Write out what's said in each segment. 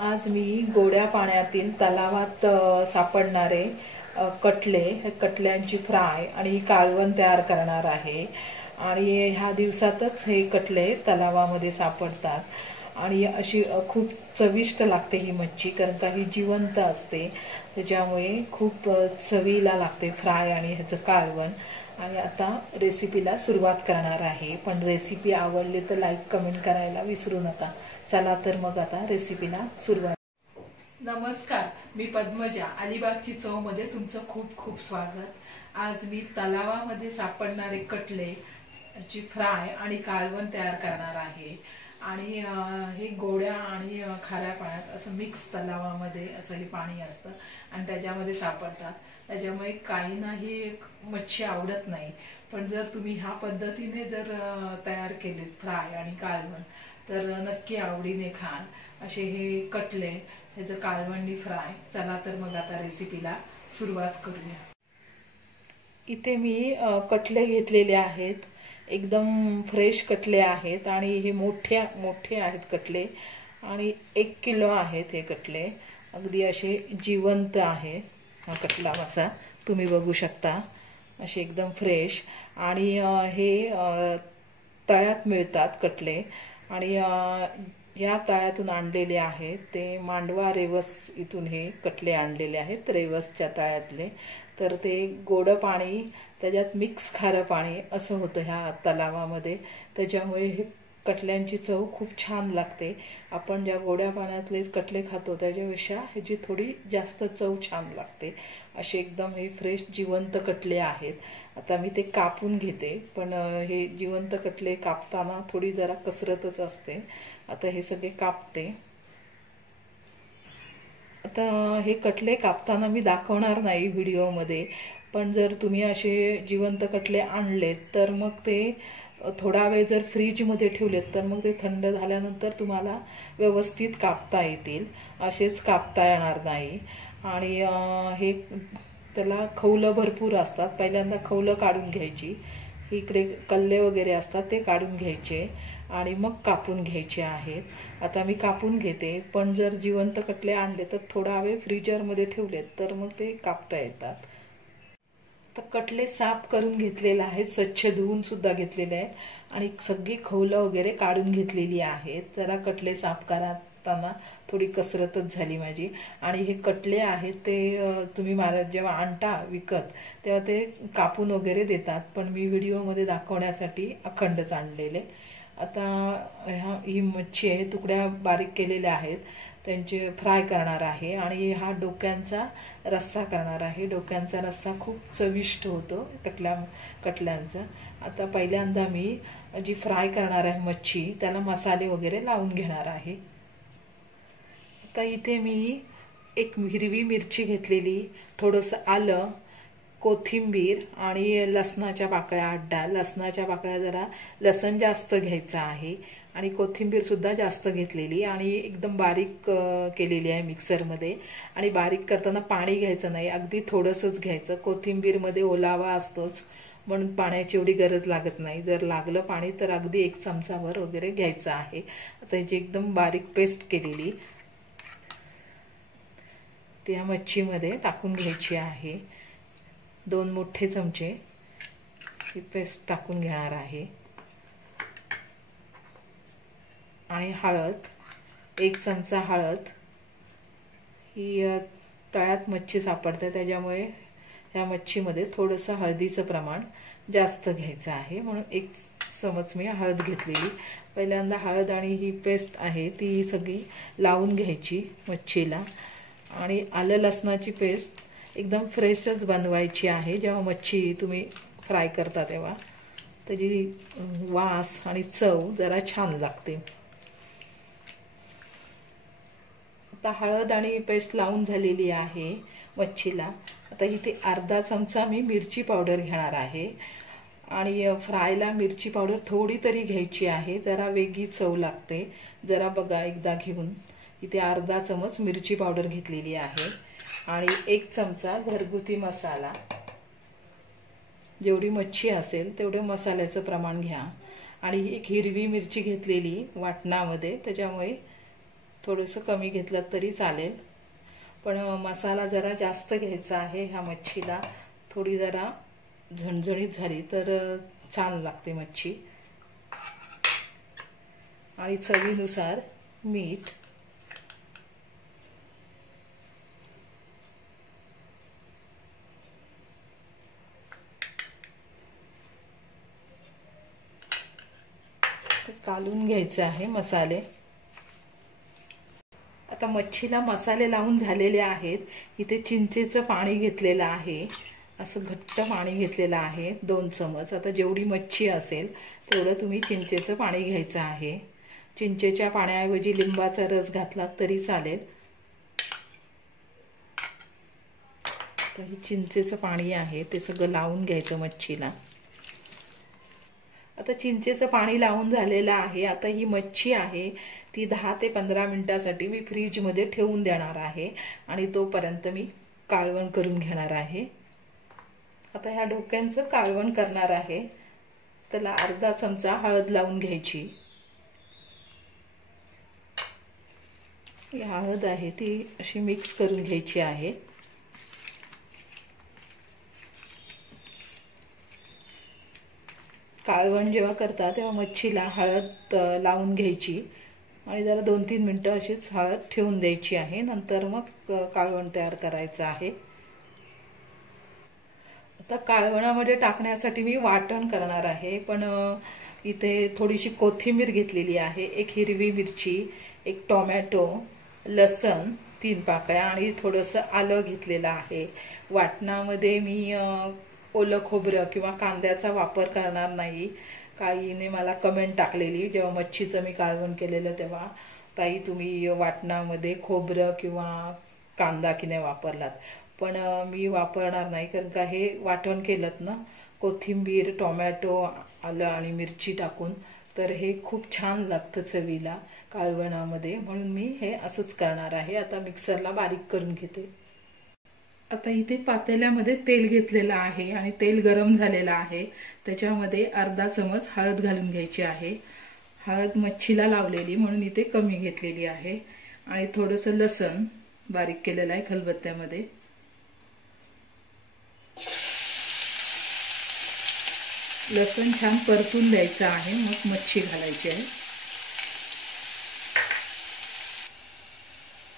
आज मी गोड्या पाण्यातील तलावात सापडणारे कटले, हे कटल्यांची फ्राय आणि कालवण तयार करणार आहे। आणि ह्या दिवसातच हे कटले तलावामध्ये सापडतात आणि अशी खूप चविष्ट लागते ही मच्छी, कारण का ही जिवंत असते, त्याच्यामुळे खूप चवीला लागते फ्राय आणि ह्याचं कालवण। आणि आता रेसिपीला सुरुवात करणार आहे, पण रेसिपी आवडली तर लाईक कमेंट करायला विसरू नका। चला तर मग आता रेसिपीला सुरुवात। नमस्कार, मी पद्मजा, अलिबागची चव मध्ये तुमचं खूप खूप स्वागत। आज मी तलावामध्ये सापडणारे कटले ची फ्राय आणि कालवण तयार करणार आहे। आणि हे गोड्या आणि खाऱ्या पाण्यात असं मिक्स तलावामध्ये असं हे पाणी असतं आणि त्याच्यामध्ये सापडतात, त्याच्यामुळे काहींनाही मच्छी आवडत नाही, पण जर तुम्ही ह्या पद्धतीने जर तयार केलेत फ्राय आणि कालवण तर नक्की आवडीने खाल असे हे कटले, ह्याचं कालवणी फ्राय। चला तर मग आता रेसिपीला सुरुवात करूया। इथे मी कटले घेतलेले आहेत, एकदम फ्रेश कटले आहेत आणि हे मोठे मोठे आहेत कटले आणि 1 किलो आहेत हे कटले, अगदी असे जिवंत आहे। हा कटला मासा तुम्ही बघू शकता, असे एकदम फ्रेश। आणि हे तळ्यात मिळतात कटले आणि या तळ्यातून आणलेले आहेत, ते मांडवा रेवस इथून हे कटले आणलेले आहेत, रेवसच्या तळ्यातले। तर ते गोड पाणी त्याच्यात मिक्स खारं पाणी असं होतं ह्या तलावामध्ये, त्याच्यामुळे हे कटल्यांची चव खूप छान लागते। आपण ज्या गोड्या पाण्यातले कटले खातो त्याच्यापेक्षा ह्याची थोडी जास्त चव छान लागते। असे एकदम हे फ्रेश जिवंत कटले आहेत। आता मी ते कापून घेते, पण हे जिवंत कटले कापताना थोडी जरा कसरतच असते। आता हे सगळे कापते। आता हे कटले कापताना मी दाखवणार नाही व्हिडिओमध्ये, पण जर तुम्ही असे जिवंत कटले आणलेत तर मग ते थोडा वेळ जर फ्रीजमध्ये ठेवलेत तर मग ते थंड झाल्यानंतर तुम्हाला व्यवस्थित कापता येतील, असेच कापता येणार नाही। आणि हे त्याला खवलं भरपूर असतात, पहिल्यांदा खवलं काढून घ्यायची, इकडे कल्ले वगैरे असतात ते काढून घ्यायचे आणि मग कापून घ्यायचे आहेत। आता मी कापून घेते, पण जर जिवंत कटले आणले तर थोडा वेळ फ्रीजरमध्ये ठेवलेत तर मग ते कापता येतात। तर कटले साफ करून घेतलेले आहेत, स्वच्छ धुवून सुद्धा घेतलेले आहेत आणि सगळी खवलं वगैरे काढून घेतलेली आहेत। जरा कटले साफ करताना थोडी कसरतच झाली माझी। आणि हे कटले आहेत ते तुम्ही जेव्हा आणता विकत तेव्हा ते कापून वगैरे देतात, पण मी व्हिडिओमध्ये दाखवण्यासाठी अखंडच आणलेले। आता ही मच्छी आहे, तुकड्या बारीक केलेल्या आहेत, त्यांचे फ्राय करणार आहे आणि हा डोक्यांचा रस्सा करणार आहे। डोक्यांचा रस्सा खूप चविष्ट होतो कटल्यांचा। आता पहिल्यांदा मी जी फ्राय करणार आहे मच्छी त्याला मसाले वगैरे लावून घेणार आहे। आता इथे मी एक हिरवी मिरची घेतलेली, थोडंसं आलं, कोथिंबीर आणि लसणाच्या पाकळ्या 8-10, लसणाच्या पाकळ्या, जरा लसण जास्त घ्यायचं आहे आणि कोथिंबीर सुद्धा जास्त घेतलेली आणि एकदम बारीक केलेली आहे मिक्सरमध्ये। आणि बारीक करताना पाणी घ्यायचं नाही, अगदी थोडंसंच घ्यायचं, कोथिंबीरमध्ये ओलावा असतोच म्हणून पाण्याची एवढी गरज लागत नाही, जर लागलं पाणी तर अगदी 1 चमचाभर वगैरे घ्यायचं आहे। आता याची एकदम बारीक पेस्ट केलेली त्या मच्छीमध्ये टाकून घ्यायची आहे। 2 मोठे चमचे ही पेस्ट टाकून घेणार आहे। आणि हळद, 1 चमचा हळद, ही तळ्यात मच्छी सापडते त्याच्यामुळे ह्या मच्छीमध्ये थोडंसं हळदीचं प्रमाण जास्त घ्यायचं आहे, म्हणून 1 चमच मी हळद घेतलेली। पहिल्यांदा हळद आणि ही पेस्ट आहे ती सगळी लावून घ्यायची मच्छीला। आणि आलं लसणाची पेस्ट एकदम फ्रेशच बनवायची आहे, जेव्हा मच्छी तुम्ही फ्राय करता तेव्हा त्याची वास आणि चव जरा छान लागते। आता हळद आणि पेस्ट लावून झालेली आहे मच्छीला। आता इथे अर्धा चमचा मी मिरची पावडर घेणार आहे आणि फ्रायला मिरची पावडर थोडी तरी घ्यायची आहे, जरा वेगळी चव लागते। जरा बघा एकदा घेऊन, इथे अर्धा चमच मिरची पावडर घेतलेली आहे आणि 1 चमचा घरगुती मसाला, जेवढी मच्छी असेल तेवढं मसाल्याचं प्रमाण घ्या। आणि एक हिरवी मिरची घेतलेली वाटणामध्ये, त्याच्यामुळे थोडंसं कमी घेतलं तरी चालेल, पण मसाला जरा जास्त घ्यायचा आहे ह्या मच्छीला. थोडी जरा झणझणीत झाली तर छान लागते मच्छी. आणि चवीनुसार मीठ. कालून घ्यायचे आहे मसाले. आता मच्छीला मसाले लावून झालेले आहेत. इथे चिंचेचं पाणी घेतलेलं आहे, असं घट्ट पाणी घेतलेलं आहे 2 चमच. आता जेवढी मच्छी असेल तेवढं तुम्ही चिंचेचं पाणी घ्यायचं आहे. चिंचेच्या पाण्याऐवजी लिंबाचा रस घातला तरी चालेल. तर हे चिंचेचं पाणी आहे ते सगळं लावून घ्यायचं मच्छीला. आता चिंचेचं पाणी लावून झालेलं आहे. आता ही मच्छी आहे ती 10 ते 15 मिनिटांसाठी मी फ्रीजमध्ये ठेवून देणार आहे आणि तोपर्यंत मी कालवण करून घेणार आहे. आता ह्या ढोक्यांचं कालवण करणार आहे. त्याला अर्धा चमचा हळद लावून घ्यायची. ही हळद आहे ती अशी मिक्स करून घ्यायची आहे. कालवण जेव्हा करता तेव्हा मच्छीला हळद लावून घ्यायची आणि जरा 2-3 मिनिटं अशीच हळद ठेवून द्यायची आहे. नंतर मग कालवण तयार करायचं आहे. आता कालवणामध्ये टाकण्यासाठी मी वाटण करणार आहे, पण इथे थोडीशी कोथिंबीर घेतलेली आहे, 1 हिरवी मिरची, 1 टोमॅटो, लसण 3 पाकळ्या आणि थोडंसं आलं घेतलेलं आहे. वाटणामध्ये मी ओलं खोबरं किंवा कांद्याचा वापर करणार नाही. काहीने मला कमेंट टाकलेली जेव्हा मच्छीचं मी कालवण केलेलं तेव्हा, ताई तुम्ही वाटणामध्ये खोबरं किंवा कांदा की नाही वापरलात, पण मी वापरणार नाही. कारण का हे वाटण केलं ना कोथिंबीर, टोमॅटो, आलं आणि मिरची टाकून, तर हे खूप छान लागतं चवीला कालवणामध्ये, म्हणून मी हे असंच करणार आहे. आता मिक्सरला बारीक करून घेते. आता इथे पातेल्यामध्ये तेल घेतलेलं आहे आणि तेल गरम झालेलं आहे. त्याच्यामध्ये अर्धा चमच हळद घालून घ्यायची आहे. हळद मच्छीला लावलेली म्हणून इथे कमी घेतलेली आहे. आणि थोडंसं लसण बारीक केलेलं आहे खलबत्त्यामध्ये. लसण छान परतून द्यायचं आहे, मग मच्छी घालायची आहे.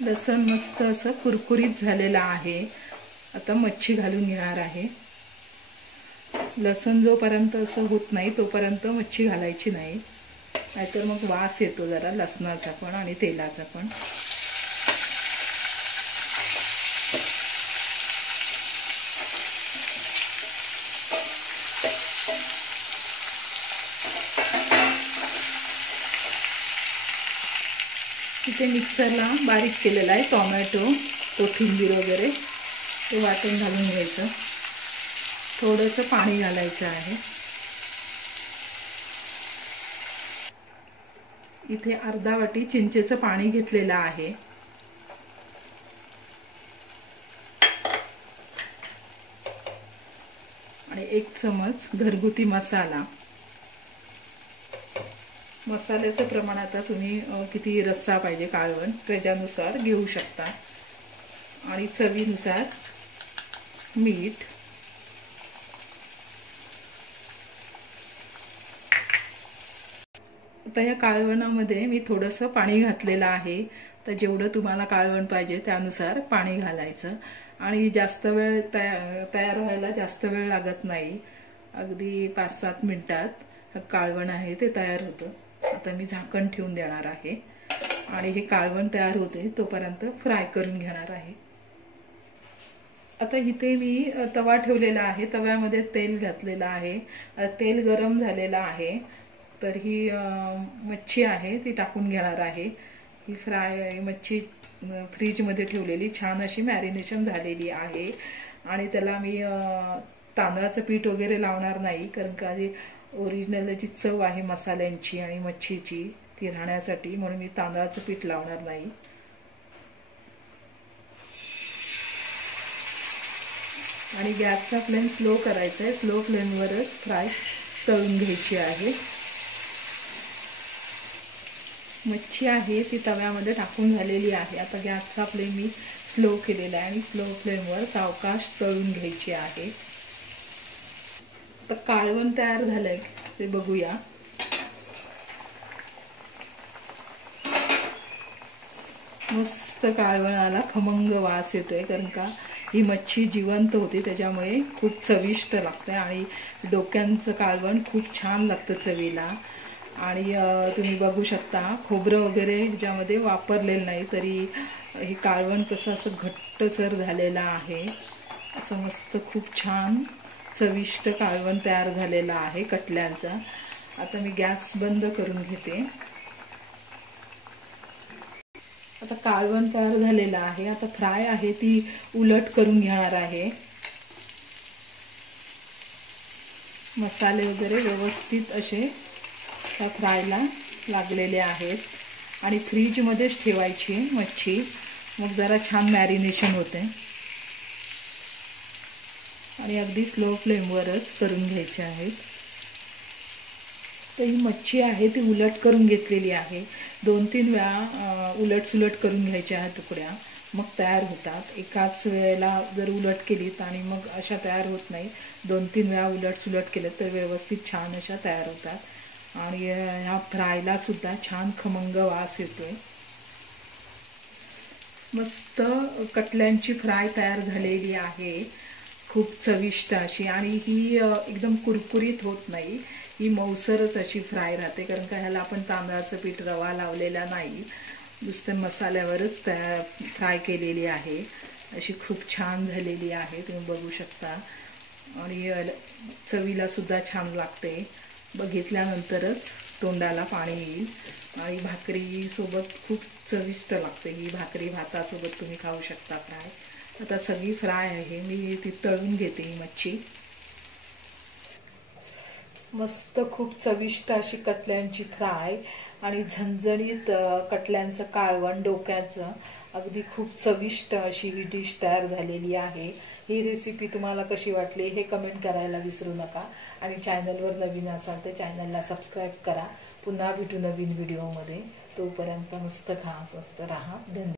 लसण मस्त असं कुरकुरीत झालेलं आहे. आता मच्छी घालून घेणार आहे. लसण जोपर्यंत असं होत नाही तोपर्यंत मच्छी घालायची नाही, नाहीतर मग वास येतो जरा लसणाचा पण आणि तेलाचा पण. इथे मिक्सरला बारीक केलेला आहे टोमॅटो, कोथिंबीर वगैरे ते वाटण घालून घ्यायचं. थोडंसं पाणी घालायचं आहे. इथे अर्धा वाटी चिंचेचं पाणी घेतलेलं आहे. आणि 1 चमच घरगुती मसाला. मसाल्याचं प्रमाण आता तुम्ही किती रस्सा पाहिजे कालवण त्याच्यानुसार घेऊ शकता. आणि चवीनुसार मीठ. आता या कालवणामध्ये मी थोडंसं पाणी घातलेलं आहे. तर जेवढं तुम्हाला कालवण पाहिजे त्यानुसार पाणी घालायचं. आणि जास्त वेळ तयार व्हायला जास्त वेळ लागत नाही, अगदी 5-7 मिनिटात कालवण आहे ते तयार होतं. आता मी झाकण ठेवून देणार आहे आणि हे कालवण तयार होते तोपर्यंत फ्राय करून घेणार आहे. आता इथे मी तवा ठेवलेला आहे. तव्यामध्ये तेल घातलेलं आहे. तेल गरम झालेलं आहे. तर ही मच्छी आहे ती टाकून घेणार आहे. ही फ्राय मच्छी फ्रीजमध्ये ठेवलेली छान अशी मॅरिनेशन झालेली आहे. आणि त्याला मी तांदळाचं पीठ वगैरे लावणार नाही, कारण का जी ओरिजिनल जी चव आहे मसाल्यांची आणि मच्छीची ती राहण्यासाठी, म्हणून मी तांदळाचं पीठ लावणार नाही. आणि गॅसचा फ्लेम स्लो करायचा आहे. स्लो फ्लेमवरच फ्राय तळून घ्यायची आहे. मच्छी आहे ती तव्यामध्ये टाकून झालेली आहे. आता गॅसचा फ्लेम मी स्लो केलेला आहे आणि स्लो फ्लेमवर सावकाश तळून घ्यायची आहे. आता कालवण तयार झालंय ते बघूया. मस्त कालवणाला खमंग वास येतोय, कारण का ही मच्छी जिवंत होती त्याच्यामुळे खूप चविष्ट लागते. आणि डोक्यांचं कालवण खूप छान लागतं चवीला. आणि तुम्ही बघू शकता खोबरं वगैरे ह्याच्यामध्ये वापरलेलं नाही, तरी हे कालवण कसं असं घट्टसर झालेलं आहे. असं मस्त खूप छान चविष्ट कालवण तयार झालेलं आहे कटल्यांचा. आता मी गॅस बंद करून घेते. आता कालवण तयार झालेलं आहे. आता फ्राय आहे ती उलट करून घेणार आहे. मसाले वगैरे व्यवस्थित असे त्या फ्रायला लागलेले आहेत. आणि फ्रीजमध्येच ठेवायची मच्छी, मग जरा छान मॅरिनेशन होते. आणि अगदी स्लो फ्लेमवरच करून घ्यायचे आहेत. तर ही मच्छी आहे ती उलट करून घेतलेली आहे. 2-3 वेळा उलट सुलट करून घ्यायच्या आहेत तुकड्या, मग तयार होतात. एकाच वेळेला जर उलट केलीत आणि मग अशा तयार होत नाही. 2-3 वेळा उलट सुलट केलं तर व्यवस्थित छान अशा तयार होतात. आणि ह्या फ्रायला सुद्धा छान खमंग वास येतोय. मस्त कटल्यांची फ्राय तयार झालेली आहे, खूप चविष्ट अशी. आणि ही एकदम कुरकुरीत होत नाही, ही मऊसरच अशी फ्राय राहते, कारण का ह्याला आपण तांदळाचं पीठ रवा लावलेला नाही, नुसतं मसाल्यावरच फ्राय केलेली आहे. अशी खूप छान झालेली आहे, तुम्ही बघू शकता. आणि चवीला सुद्धा छान लागते. बघितल्यानंतरच तोंडाला पाणी येईल. आणि भाकरी सोबत खूप चविष्ट लागते ही. भाकरी भातासोबत तुम्ही खाऊ शकता फ्राय. आता सगळी फ्राय आहे, मी ती तळून घेते ही मच्छी. मस्त खूप चविष्ट अशी कटल्यांची फ्राय आणि झणझणीत कटल्यांचं कालवण डोक्याचं अगदी खूप चविष्ट अशी ही डिश तयार झालेली आहे. ही रेसिपी तुम्हाला कशी वाटली हे कमेंट करायला विसरू नका. आणि चॅनलवर नवीन असाल तर चॅनलला सबस्क्राईब करा. पुन्हा भेटू नवीन व्हिडिओमध्ये. तोपर्यंत मस्त खा, स्वस्त राहा. धन्यवाद.